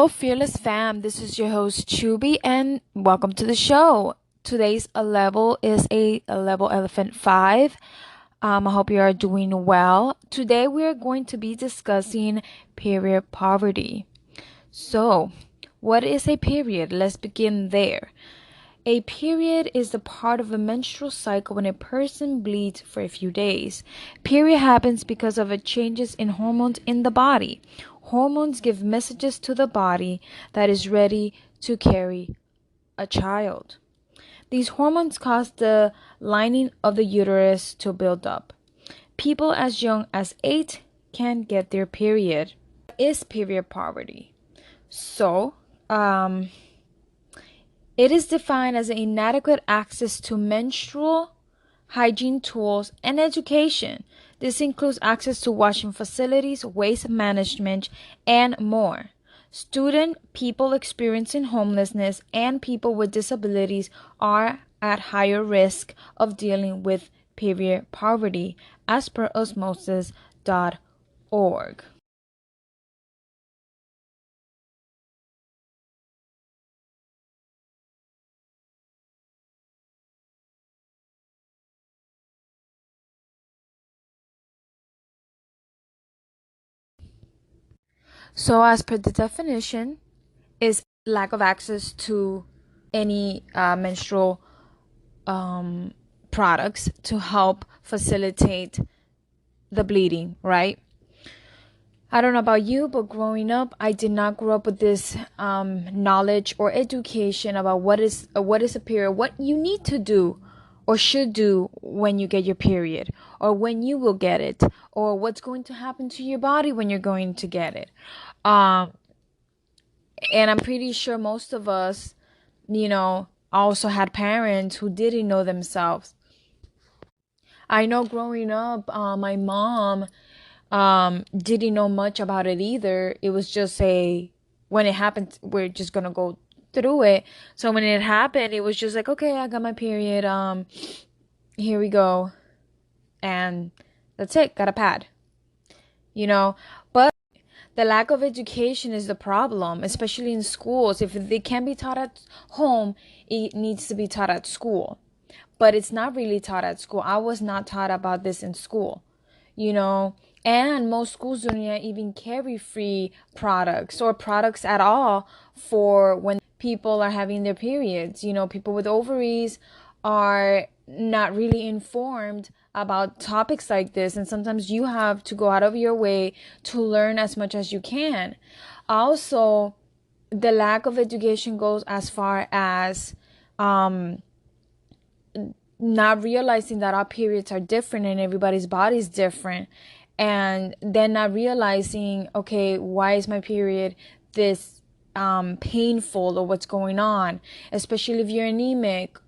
Hello, Fearless Fam. This is your host, Chubi, and welcome to the show. Today's level is a level Elephant 5. I hope you are doing well. Today, we are going to be discussing period poverty. So, what is a period? Let's begin there. A period is the part of a menstrual cycle when a person bleeds for a few days. Period happens because of a changes in hormones in the body. Hormones give messages to the body that is ready to carry a child. These hormones cause the lining of the uterus to build up. People as young as 8 can get their period. What is period poverty? So, it is defined as inadequate access to menstrual hygiene tools and education. This includes access to washing facilities, waste management, and more. Student, people experiencing homelessness, and people with disabilities are at higher risk of dealing with period poverty, as per osmosis.org. So, as per the definition, is lack of access to any menstrual products to help facilitate the bleeding, right? I don't know about you, but growing up, I did not grow up with this knowledge or education about what is a period, what you need to do or should do when you get your period, or when you will get it, or what's going to happen to your body when you're going to get it. Um, and I'm pretty sure most of us, also had parents who didn't know themselves. I know growing up, my mom didn't know much about it either. It was just when it happened, we're just gonna go through it. So when it happened, it was just like, okay, I got my period. Here we go, and that's it. Got a pad, But the lack of education is the problem, especially in schools. If they can be taught at home, it needs to be taught at school. But it's not really taught at school. I was not taught about this in school, and most schools don't even carry free products or products at all for when people are having their periods. People with ovaries are not really informed about topics like this, and sometimes you have to go out of your way to learn as much as you can. Also, the lack of education goes as far as not realizing that our periods are different and everybody's body is different, and then not realizing, okay, why is my period this painful, or what's going on, especially if you're anemic.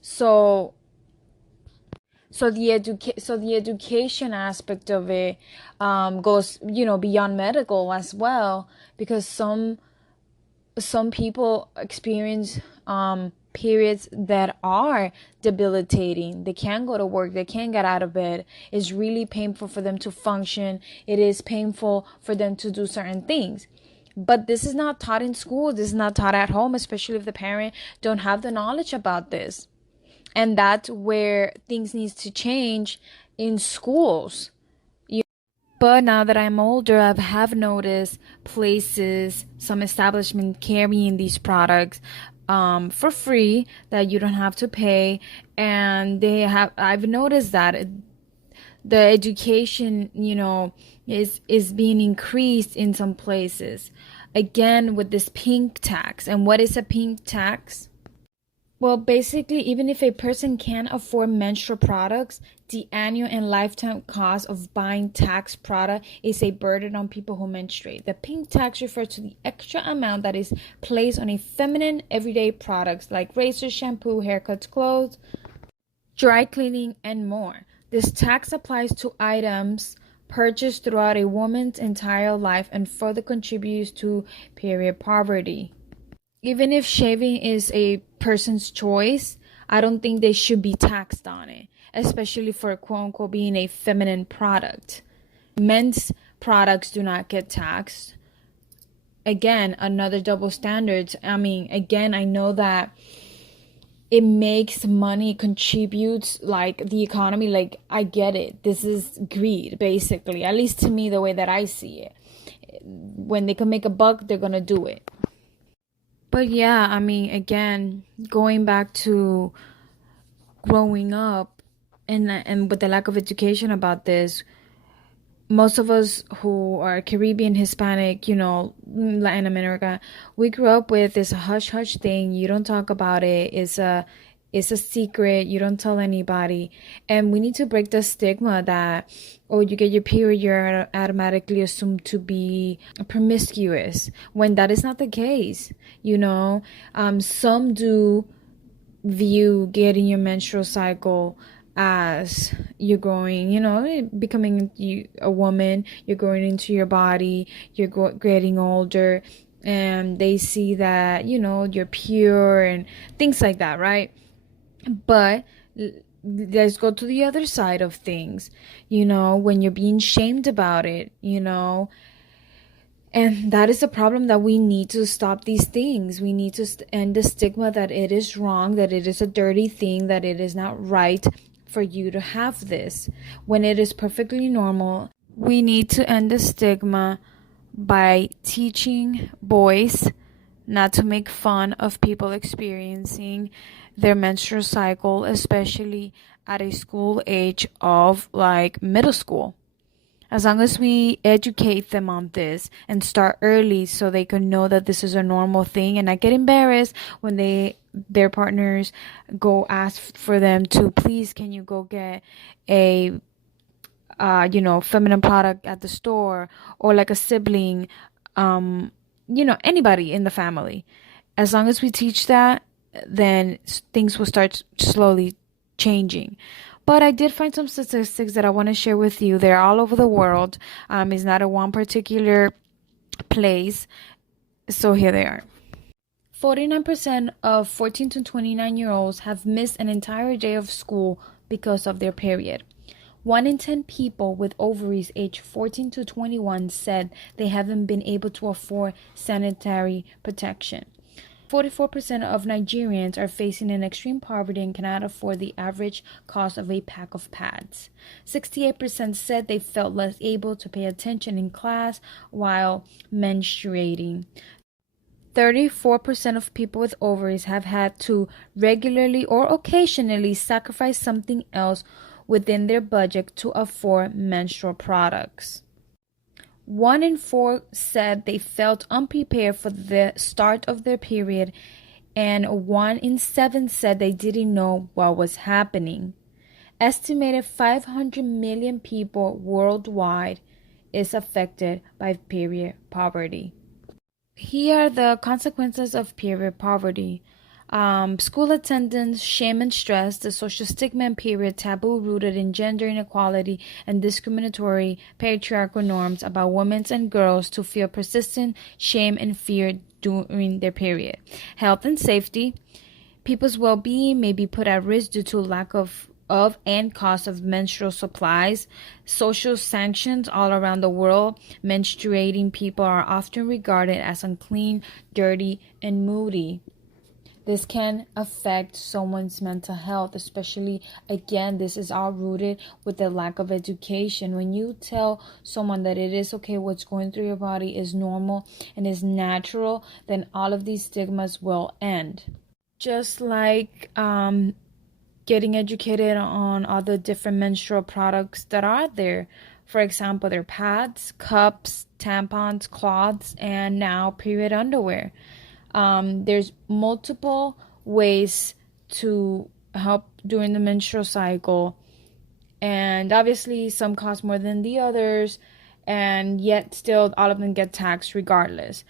So the education aspect of it goes beyond medical as well, because some people experience periods that are debilitating. They can't go to work, they can't get out of bed. It's really painful for them to function. It is painful for them to do certain things. But this is not taught in school. This is not taught at home, especially if the parent don't have the knowledge about this. And that's where things needs to change in schools. But now that I'm older, I have noticed places, some establishment carrying these products for free, that you don't have to pay. And I've noticed that the education, is being increased in some places. Again, with this pink tax. And what is a pink tax? Well, basically, even if a person can't afford menstrual products, the annual and lifetime cost of buying tax product is a burden on people who menstruate. The pink tax refers to the extra amount that is placed on a feminine everyday products like razors, shampoo, haircuts, clothes, dry cleaning, and more. This tax applies to items purchased throughout a woman's entire life and further contributes to period poverty. Even if shaving is a person's choice, I don't think they should be taxed on it, especially for quote unquote being a feminine product. Men's products do not get taxed. again, another double standards. I mean, again, I know that it makes money, contributes like the economy. Like, I get it. This is greed, basically, at least to me, the way that I see it. When they can make a buck, they're gonna do it. But yeah, I mean, again, going back to growing up and with the lack of education about this, most of us who are Caribbean, Hispanic, Latin America, we grew up with this hush hush thing. You don't talk about it. It's a secret. You don't tell anybody. And we need to break the stigma that, oh, you get your period, you're automatically assumed to be promiscuous, when that is not the case. Some do view getting your menstrual cycle as you're growing, becoming a woman, you're growing into your body, you're getting older, and they see that, you're pure and things like that, right? But let's go to the other side of things, when you're being shamed about it, and that is a problem, that we need to stop these things. We need to end the stigma that it is wrong, that it is a dirty thing, that it is not right for you to have this when it is perfectly normal. We need to end the stigma by teaching boys not to make fun of people experiencing their menstrual cycle, especially at a school age of like middle school. As long as we educate them on this and start early, so they can know that this is a normal thing and not get embarrassed when their partners go ask for them to, please, can you go get a feminine product at the store, or like a sibling, anybody in the family. As long as we teach that, then things will start slowly changing. But I did find some statistics that I want to share with you. They're all over the world. It's not a one particular place. So here they are. 49% of 14 to 29-year-olds have missed an entire day of school because of their period. 1 in 10 people with ovaries aged 14 to 21 said they haven't been able to afford sanitary protection. 44% of Nigerians are facing an extreme poverty and cannot afford the average cost of a pack of pads. 68% said they felt less able to pay attention in class while menstruating. 34% of people with ovaries have had to regularly or occasionally sacrifice something else within their budget to afford menstrual products. 1 in 4 said they felt unprepared for the start of their period, and 1 in 7 said they didn't know what was happening. Estimated 500 million people worldwide is affected by period poverty. Here are the consequences of period poverty. School attendance, shame and stress, the social stigma and period taboo rooted in gender inequality and discriminatory patriarchal norms about women and girls to feel persistent shame and fear during their period. Health and safety. People's well-being may be put at risk due to lack of and cost of menstrual supplies. Social sanctions all around the world. Menstruating people are often regarded as unclean, dirty, and moody. This can affect someone's mental health, especially, again, this is all rooted with the lack of education. When you tell someone that it is okay, what's going through your body is normal and is natural, then all of these stigmas will end. Just like getting educated on all the different menstrual products that are there. For example, there are pads, cups, tampons, cloths, and now period underwear. There's multiple ways to help during the menstrual cycle, and obviously some cost more than the others, and yet still all of them get taxed regardless.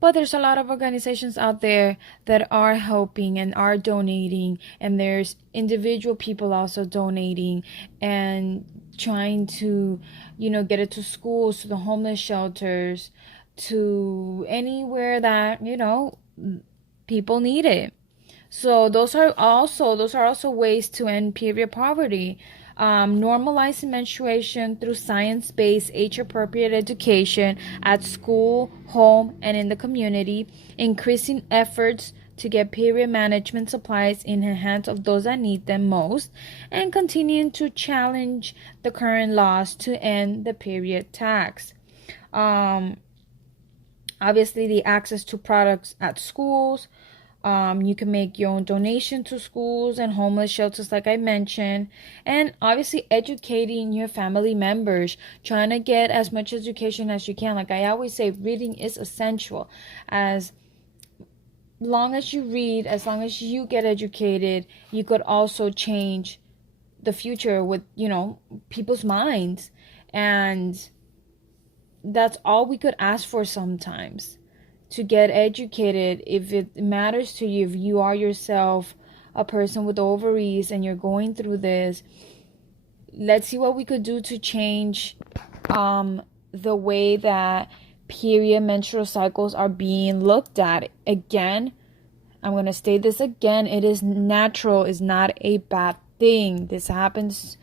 But there's a lot of organizations out there that are helping and are donating, and there's individual people also donating and trying to, get it to schools, to the homeless shelters, to anywhere that, people need it. So those are also ways to end period poverty. Normalizing menstruation through science-based, age-appropriate education at school, home, and in the community. Increasing efforts to get period management supplies in the hands of those that need them most, and continuing to challenge the current laws to end the period tax. Obviously, the access to products at schools. You can make your own donation to schools and homeless shelters, like I mentioned. And obviously, educating your family members, trying to get as much education as you can. Like I always say, reading is essential. As long as you read, as long as you get educated, you could also change the future with, people's minds. And that's all we could ask for sometimes, to get educated. If it matters to you, if you are yourself a person with ovaries and you're going through this, let's see what we could do to change the way that period menstrual cycles are being looked at. Again, I'm going to state this again, it is natural, is not a bad thing. This happens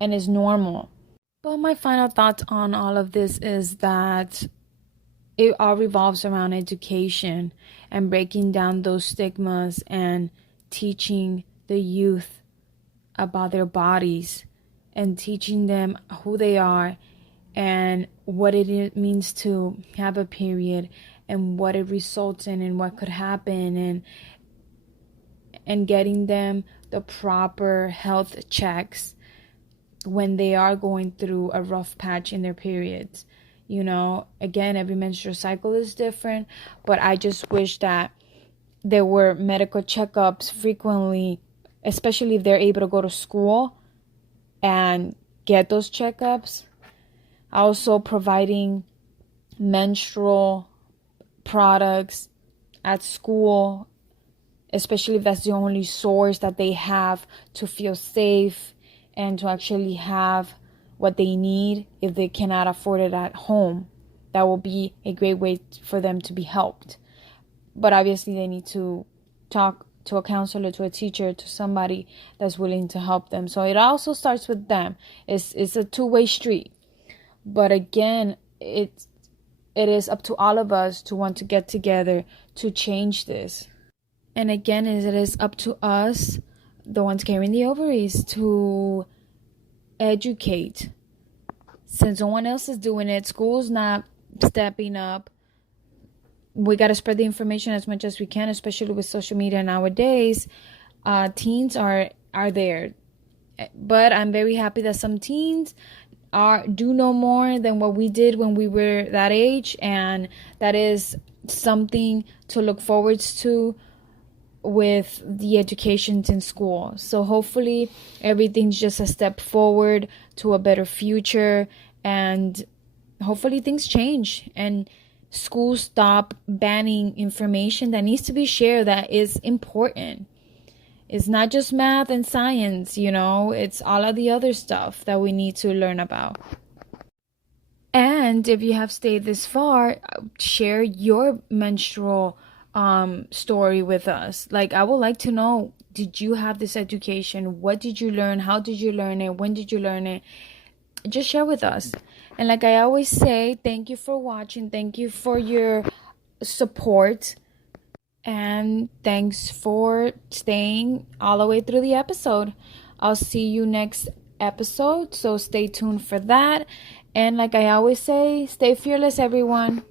and is normal. But my final thoughts on all of this is that it all revolves around education and breaking down those stigmas and teaching the youth about their bodies and teaching them who they are and what it means to have a period and what it results in and what could happen, and getting them the proper health checks when they are going through a rough patch in their periods. Again, every menstrual cycle is different, but I just wish that there were medical checkups frequently, especially if they're able to go to school and get those checkups. Also providing menstrual products at school, especially if that's the only source that they have to feel safe and to actually have what they need if they cannot afford it at home. That will be a great way for them to be helped. But obviously they need to talk to a counselor, to a teacher, to somebody that's willing to help them. So it also starts with them. It's a two-way street. But again, it is up to all of us to want to get together to change this. And again, it is up to us, the ones carrying the ovaries, to educate. Since no one else is doing it, school's not stepping up, we got to spread the information as much as we can, especially with social media nowadays. Teens are there, but I'm very happy that some teens do know more than what we did when we were that age, and that is something to look forward to with the educations in school. So hopefully everything's just a step forward to a better future, and hopefully things change and schools stop banning information that needs to be shared, that is important. It's not just math and science, it's all of the other stuff that we need to learn about. And if you have stayed this far, share your menstrual story with us. Like, I would like to know, did you have this education? What did you learn? How did you learn it? When did you learn it? Just share with us. And like I always say, thank you for watching. Thank you for your support. And thanks for staying all the way through the episode. I'll see you next episode, so stay tuned for that. And like I always say, stay fearless, everyone.